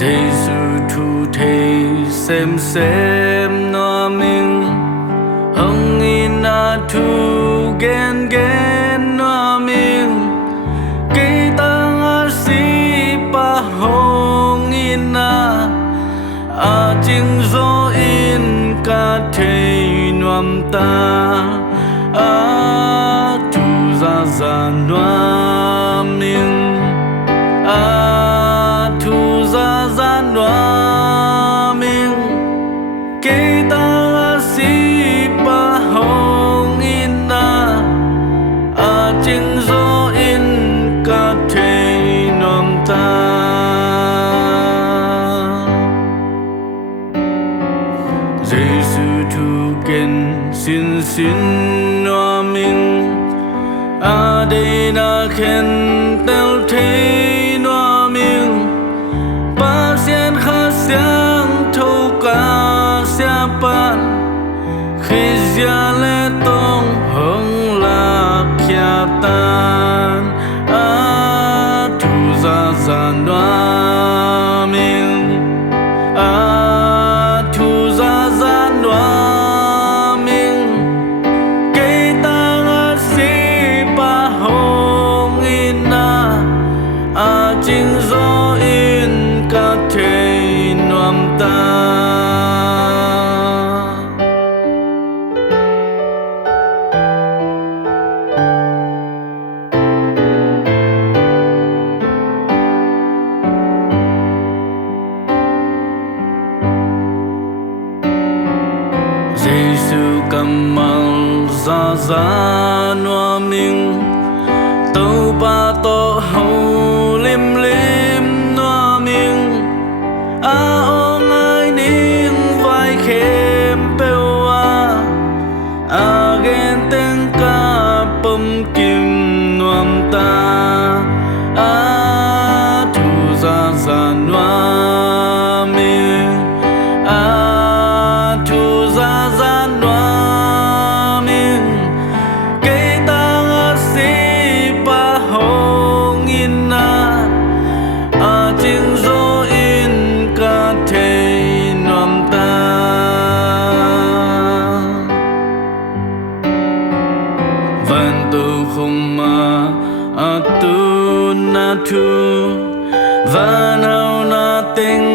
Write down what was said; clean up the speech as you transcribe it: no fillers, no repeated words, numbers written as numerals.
Giêsu thu thế xem nó mình hồng in na thu gen nó mình cây tăng a si pa hồng in na a chinh gió in ca thế nuam ta a thu ra nuam mình a thu ra nuam mình cây tăng a si pa hồng in na a chinh gió in ca thế nuam ta Giêsu thu ken xin nó mình a đây na khen tel thế nó mình ba sen khá sáng thâu ca xa pan khi gia lệ tông hồng lạc kia tan a thu ra nó mình a thu ra nó mình cây tăng a si pa hồng in na a chinh gió in ca thế nuam ta Giêsu kamal ra noa mình tàu ba to hậu lim noa mình a ong ai ning vai khem pewa a gen tên ca pom kim nuam ta a thu ra noa mình a thu ra noa mình cây tăng a si pa hồng in na a chinh gió in ca thế nuam ta van tu không ma a tu na thu van hao na tình